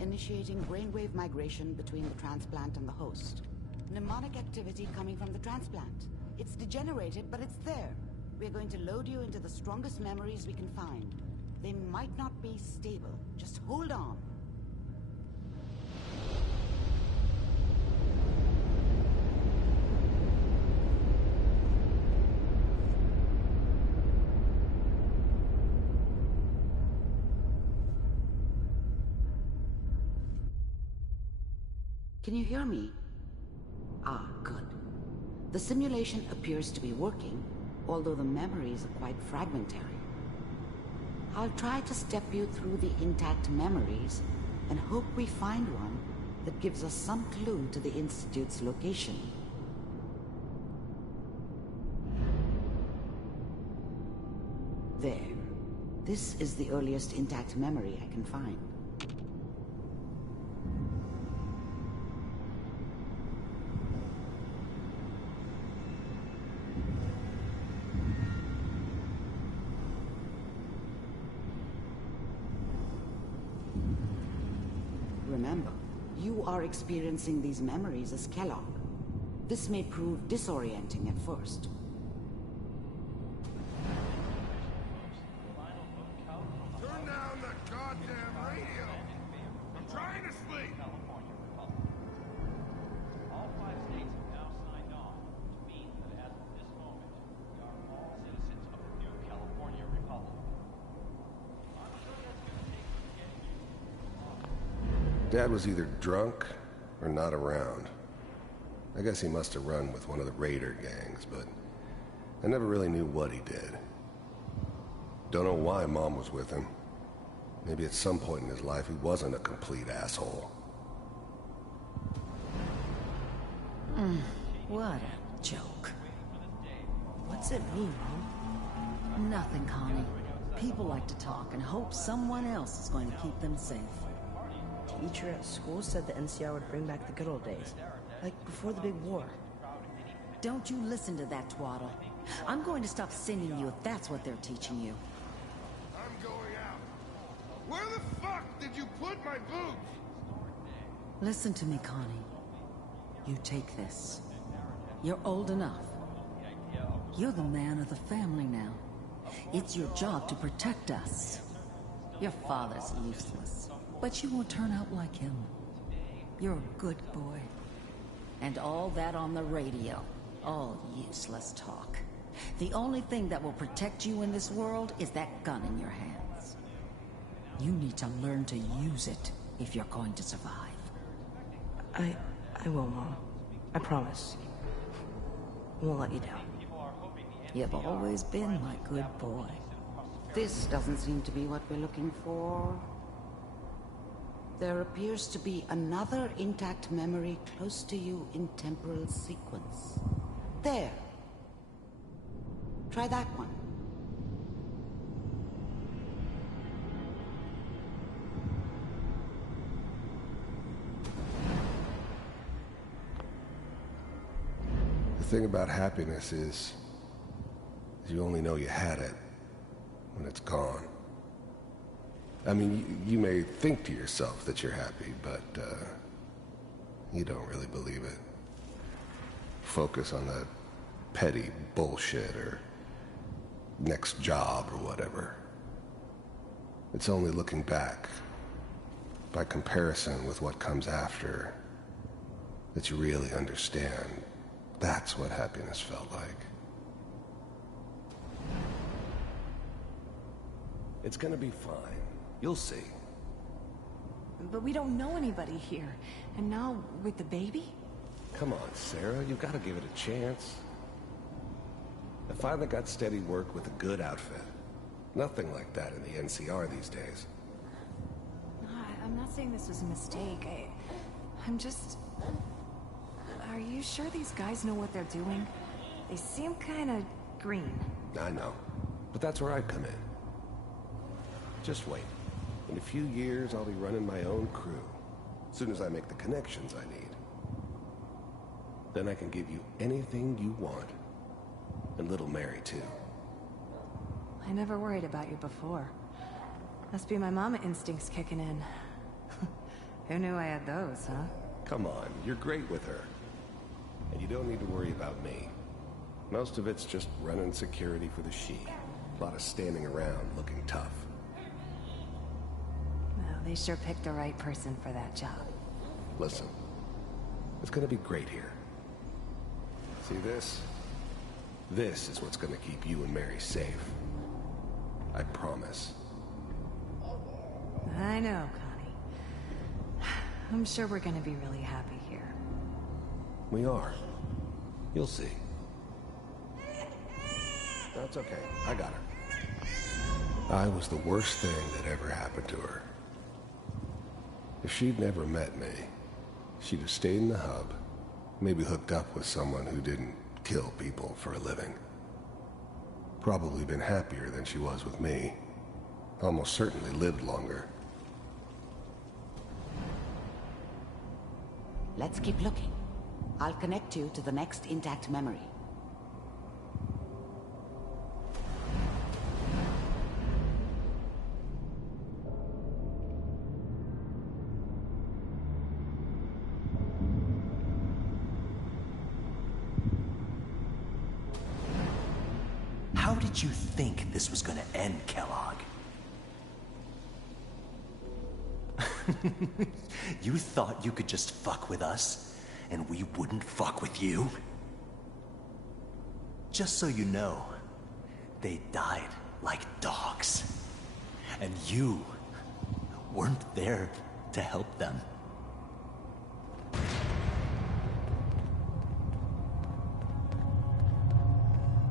initiating brainwave migration between the transplant and the host. Mnemonic activity coming from the transplant. It's degenerated, but it's there. We're going to load you into the strongest memories we can find. They might not be stable. Just hold on. Can you hear me? Ah, good. The simulation appears to be working, although the memories are quite fragmentary. I'll try to step you through the intact memories and hope we find one that gives us some clue to the Institute's location. There. This is the earliest intact memory I can find. Remember, you are experiencing these memories as Kellogg. This may prove disorienting at first. Turn down the goddamn radio! I'm trying to sleep! All 5 states have now signed on, which means that as of this moment, we are all citizens of the new California Republic. I'm sure that's going to take some getting used to. Dad was either drunk or not around. I guess he must have run with one of the raider gangs, but I never really knew what he did. Don't know why Mom was with him. Maybe at some point in his life he wasn't a complete asshole. What a joke. What's it mean, Mom? Nothing, Connie. People like to talk and hope someone else is going to keep them safe. Teacher at school said the NCR would bring back the good old days. Like before the big war. Don't you listen to that twaddle. I'm going to stop sending you if that's what they're teaching you. I'm going out. Where the fuck did you put my boots? Listen to me, Connie. You take this. You're old enough. You're the man of the family now. It's your job to protect us. Your father's useless, but you won't turn out like him. You're a good boy. And all that on the radio. All useless talk. The only thing that will protect you in this world is that gun in your hands. You need to learn to use it if you're going to survive. I will, Mom. I promise. I won't let you down. You've always been my good boy. This doesn't seem to be what we're looking for. There appears to be another intact memory close to you in temporal sequence. There. Try that one. The thing about happiness is you only know you had it when it's gone. I mean, you may think to yourself that you're happy, but you don't really believe it. Focus on that petty bullshit or next job or whatever. It's only looking back, by comparison with what comes after, that you really understand. That's what happiness felt like. It's gonna be fine. You'll see. But we don't know anybody here. And now, with the baby? Come on, Sarah, you've got to give it a chance. I finally got steady work with a good outfit. Nothing like that in the NCR these days. I'm not saying this was a mistake. I'm just... Are you sure these guys know what they're doing? They seem kinda green. I know, but that's where I come in. Just wait. In a few years, I'll be running my own crew. As soon as I make the connections I need. Then I can give you anything you want. And little Mary, too. I never worried about you before. Must be my mama instincts kicking in. Who knew I had those, huh? Come on, you're great with her. And you don't need to worry about me. Most of it's just running security for the Sheik. A lot of standing around looking tough. Well, they sure picked the right person for that job. Listen, it's gonna be great here. See this? This is what's gonna keep you and Mary safe. I promise. I know, Connie. I'm sure we're gonna be really happy here. We are. You'll see. That's okay. I got her. I was the worst thing that ever happened to her. If she'd never met me, she'd have stayed in the hub, maybe hooked up with someone who didn't kill people for a living. Probably been happier than she was with me. Almost certainly lived longer. Let's keep looking. I'll connect you to the next intact memory. How did you think this was gonna end, Kellogg? You thought you could just fuck with us, and we wouldn't fuck with you? Just so you know, they died like dogs. And you weren't there to help them.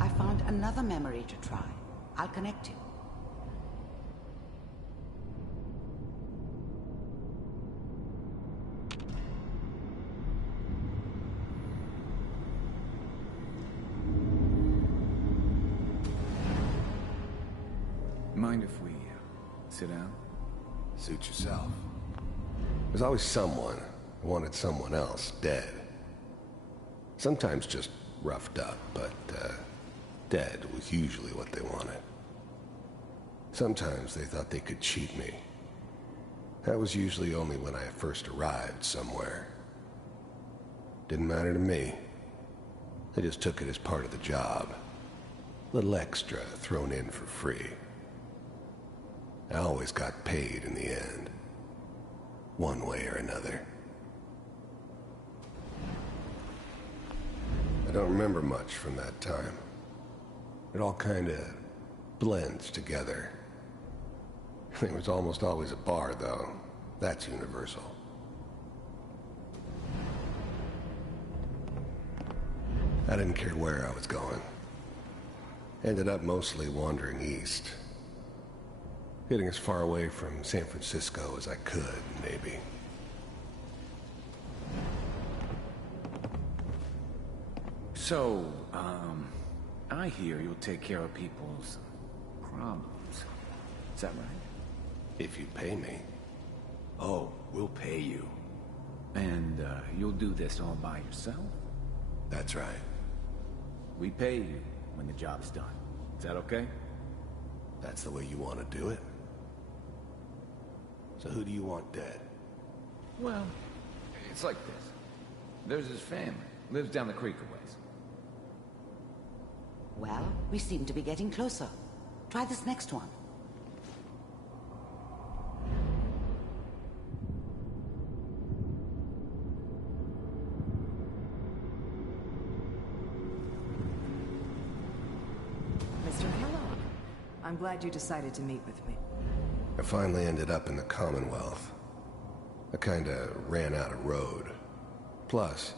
I found another memory to try. I'll connect you. Mind if we sit down? Suit yourself. There's always someone who wanted someone else dead. Sometimes just roughed up, but dead was usually what they wanted. Sometimes they thought they could cheat me. That was usually only when I first arrived somewhere. Didn't matter to me. They just took it as part of the job. Little extra thrown in for free. I always got paid in the end. One way or another. I don't remember much from that time. It all kinda blends together. There was almost always a bar, though. That's universal. I didn't care where I was going. Ended up mostly wandering east. Getting as far away from San Francisco as I could, maybe. So, I hear you'll take care of people's problems. Is that right? If you pay me. Oh, we'll pay you. And, you'll do this all by yourself? That's right. We pay you when the job's done. Is that okay? That's the way you want to do it. So who do you want dead? Well, it's like this. There's his family. Lives down the creek a ways. Well, we seem to be getting closer. Try this next one. Mr. Kellogg, I'm glad you decided to meet with me. I finally ended up in the Commonwealth. I kinda ran out of road. Plus,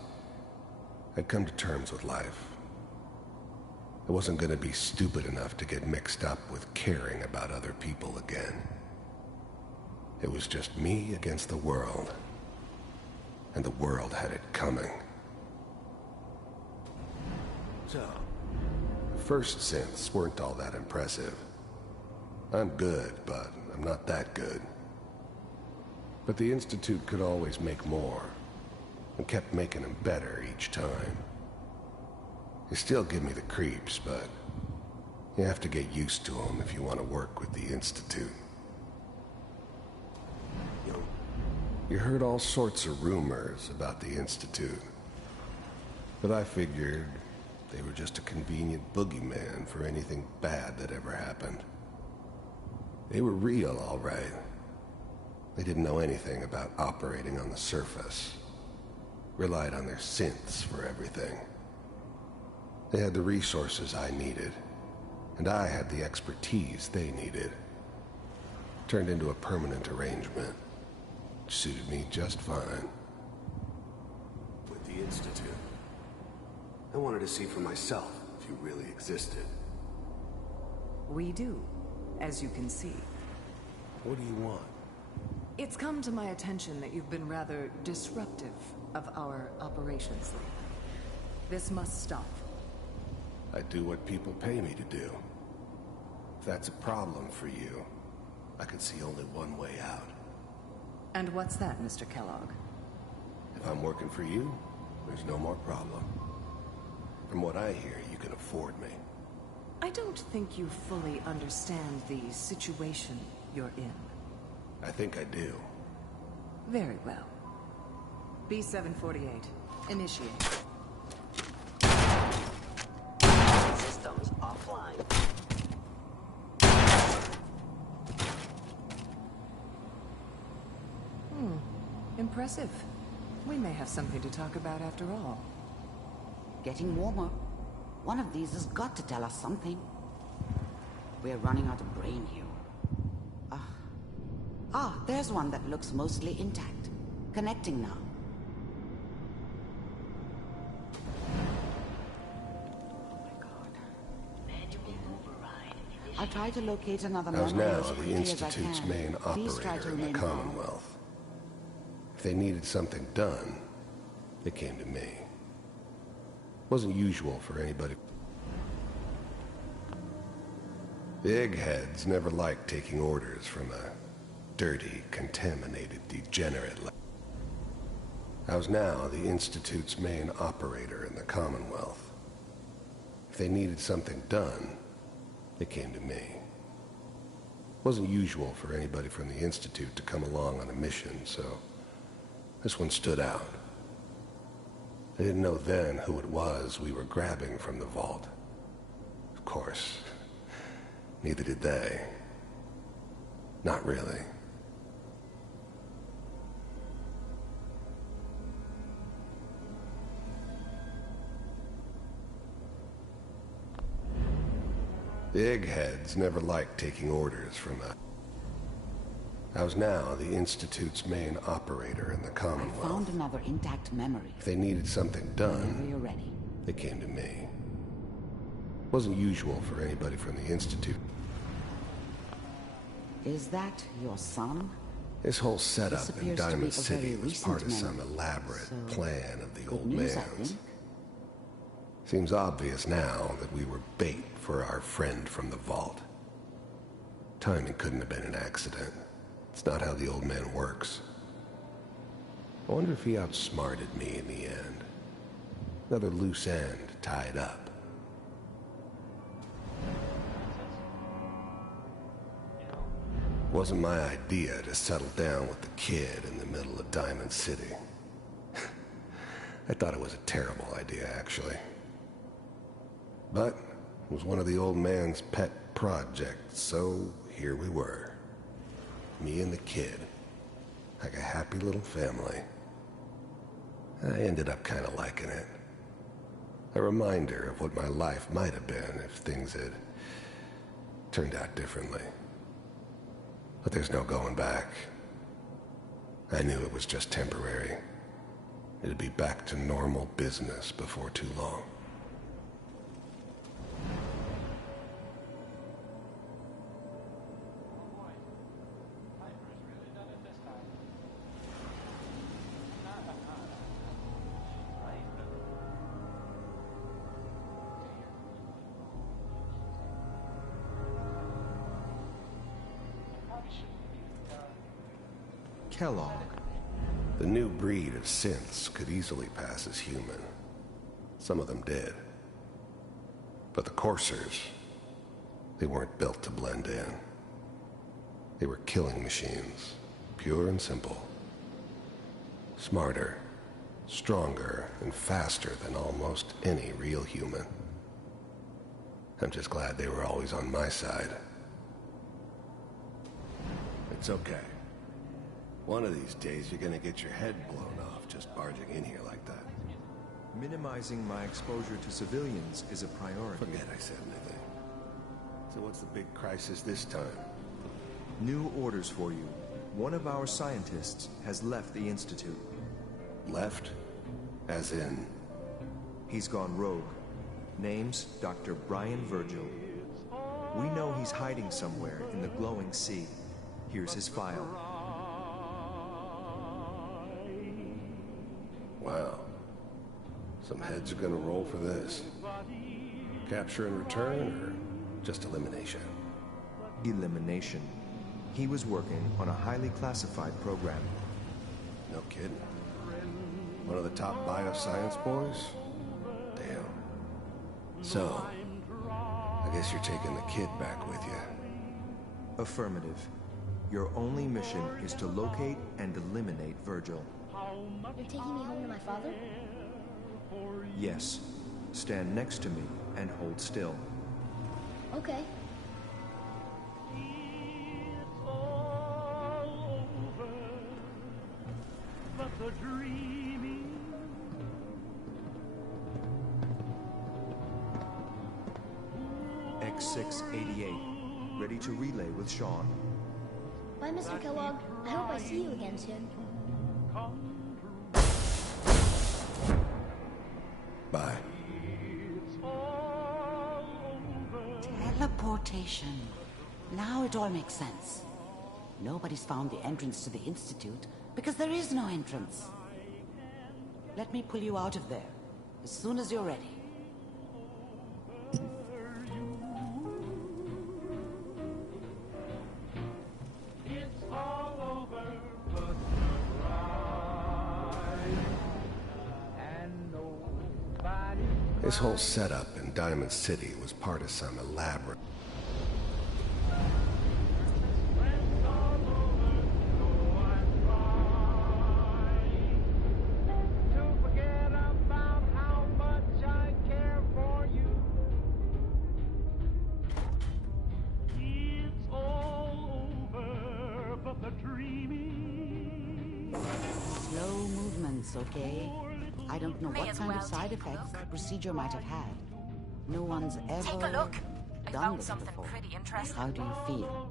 I'd come to terms with life. I wasn't gonna be stupid enough to get mixed up with caring about other people again. It was just me against the world. And the world had it coming. So, the first synths weren't all that impressive. I'm good, but I'm not that good. But the Institute could always make more, and kept making them better each time. They still give me the creeps, but you have to get used to them if you want to work with the Institute. You heard all sorts of rumors about the Institute. But I figured they were just a convenient boogeyman for anything bad that ever happened. They were real, all right. They didn't know anything about operating on the surface. Relied on their synths for everything. They had the resources I needed, and I had the expertise they needed. Turned into a permanent arrangement. Suited me just fine. With the Institute, I wanted to see for myself if you really existed. We do, as you can see. What do you want? It's come to my attention that you've been rather disruptive of our operations lately. This must stop. I do what people pay me to do. If that's a problem for you, I can see only one way out. And what's that, Mr. Kellogg? If I'm working for you, there's no more problem. From what I hear, you can afford me. I don't think you fully understand the situation you're in. I think I do. Very well. B-748, initiate. Systems offline. Impressive. We may have something to talk about after all. Getting warmer. One of these has got to tell us something. We're running out of brain here. There's one that looks mostly intact. Connecting now. Oh my God. I'll try to locate another I was memory now as the quickly as I Institute's can. main Please try operator to in the remain calm. Commonwealth. If they needed something done, they came to me. Wasn't usual for anybody. The eggheads never liked taking orders from a dirty, contaminated, degenerate lab. I was now the Institute's main operator in the Commonwealth. If they needed something done, they came to me. Wasn't usual for anybody from the Institute to come along on a mission, so this one stood out. I didn't know then who it was we were grabbing from the vault. Of course, neither did they. Not really. The eggheads never liked taking orders from I was now the Institute's main operator in the Commonwealth. I found another intact memory. If they needed something done, Whenever you're ready. they came to me. Wasn't usual for anybody from the Institute. Is that your son? This whole This setup in appears to be Diamond a City very was part of recent some memory. elaborate So, plan of the good old news, I man's. think. Seems obvious now that we were bait for our friend from the vault. Timing couldn't have been an accident. It's not how the old man works. I wonder if he outsmarted me in the end. Another loose end tied up. Wasn't my idea to settle down with the kid in the middle of Diamond City. I thought it was a terrible idea, actually. But it was one of the old man's pet projects, so here we were. Me and the kid, like a happy little family. I ended up kind of liking it. A reminder of what my life might have been if things had turned out differently. But there's no going back. I knew it was just temporary. It'd be back to normal business before too long. Kellogg. The new breed of synths could easily pass as human. Some of them did. But the coursers, they weren't built to blend in. They were killing machines, pure and simple. Smarter, stronger, and faster than almost any real human. I'm just glad they were always on my side. It's okay. One of these days you're gonna get your head blown off just barging in here like that. Minimizing my exposure to civilians is a priority. Forget I said anything. So what's the big crisis this time? New orders for you. One of our scientists has left the Institute. Left? As in? He's gone rogue. Name's Dr. Brian Virgil. We know he's hiding somewhere in the glowing sea. Here's his file. Wow. Some heads are gonna roll for this. Capture and return, or just elimination? Elimination. He was working on a highly classified program. No kidding. One of the top bioscience boys? Damn. So, I guess you're taking the kid back with you. Affirmative. Your only mission is to locate and eliminate Virgil. You're taking me home to my father? Yes. Stand next to me and hold still. Okay. X688. Ready to relay with Sean. Bye, Mr. Kellogg. I hope I see you again soon. Bye. Teleportation. Now it all makes sense. Nobody's found the entrance to the Institute because there is no entrance. Let me pull you out of there as soon as you're ready. This whole setup in Diamond City was part of some elaborate... Slow movements, okay? I don't know what kind of side effects the procedure might have had. No one's ever Take a look. I done found this something before. pretty interesting. How do you feel?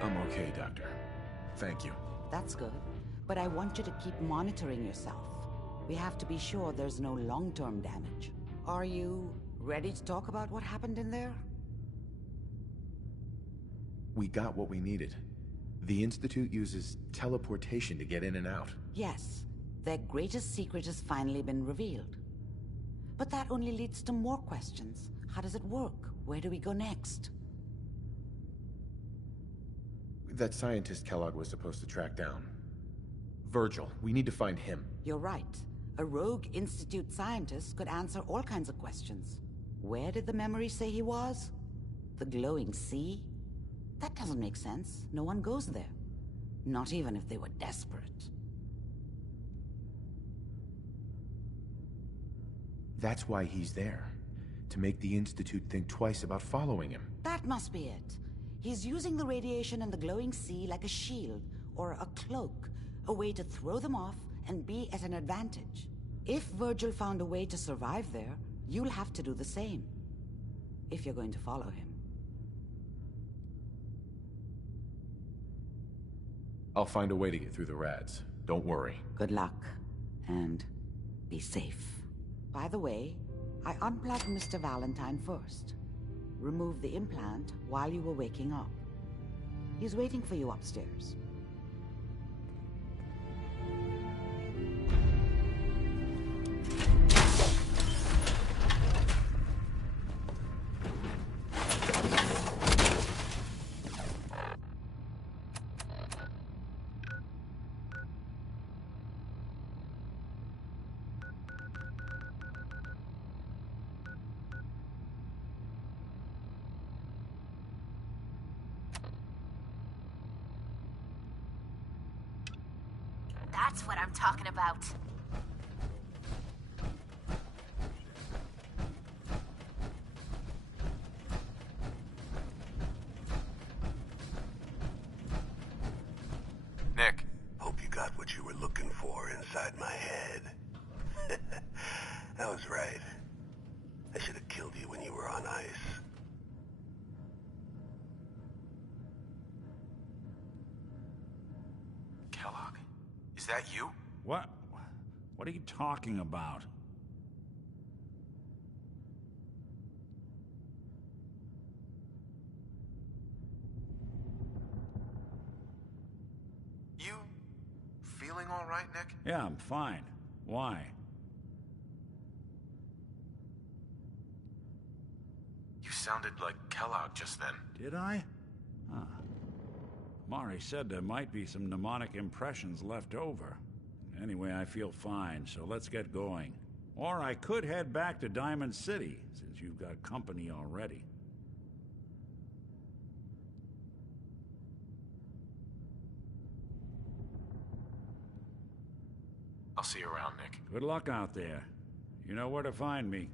I'm okay, Doctor. Thank you. That's good. But I want you to keep monitoring yourself. We have to be sure there's no long-term damage. Are you ready to talk about what happened in there? We got what we needed. The Institute uses teleportation to get in and out. Yes. Their greatest secret has finally been revealed. But that only leads to more questions. How does it work? Where do we go next? That scientist Kellogg was supposed to track down. Virgil, we need to find him. You're right. A rogue Institute scientist could answer all kinds of questions. Where did the memory say he was? The glowing sea? That doesn't make sense. No one goes there. Not even if they were desperate. That's why he's there. To make the Institute think twice about following him. That must be it. He's using the radiation in the glowing sea like a shield or a cloak, a way to throw them off and be at an advantage. If Virgil found a way to survive there, you'll have to do the same. If you're going to follow him. I'll find a way to get through the rads. Don't worry. Good luck. And be safe. By the way, I unplugged Mr. Valentine first. Removed the implant while you were waking up. He's waiting for you upstairs. That's what I'm talking about. Nick. Hope you got what you were looking for inside my head. I was right. I should have killed you when you were on ice. Kellogg, is that you? What? What are you talking about? You feeling all right, Nick? Yeah, I'm fine. Why? You sounded like Kellogg just then. Did I? Huh. Mari said there might be some mnemonic impressions left over. Anyway, I feel fine, so let's get going. Or I could head back to Diamond City, since you've got company already. I'll see you around, Nick. Good luck out there. You know where to find me.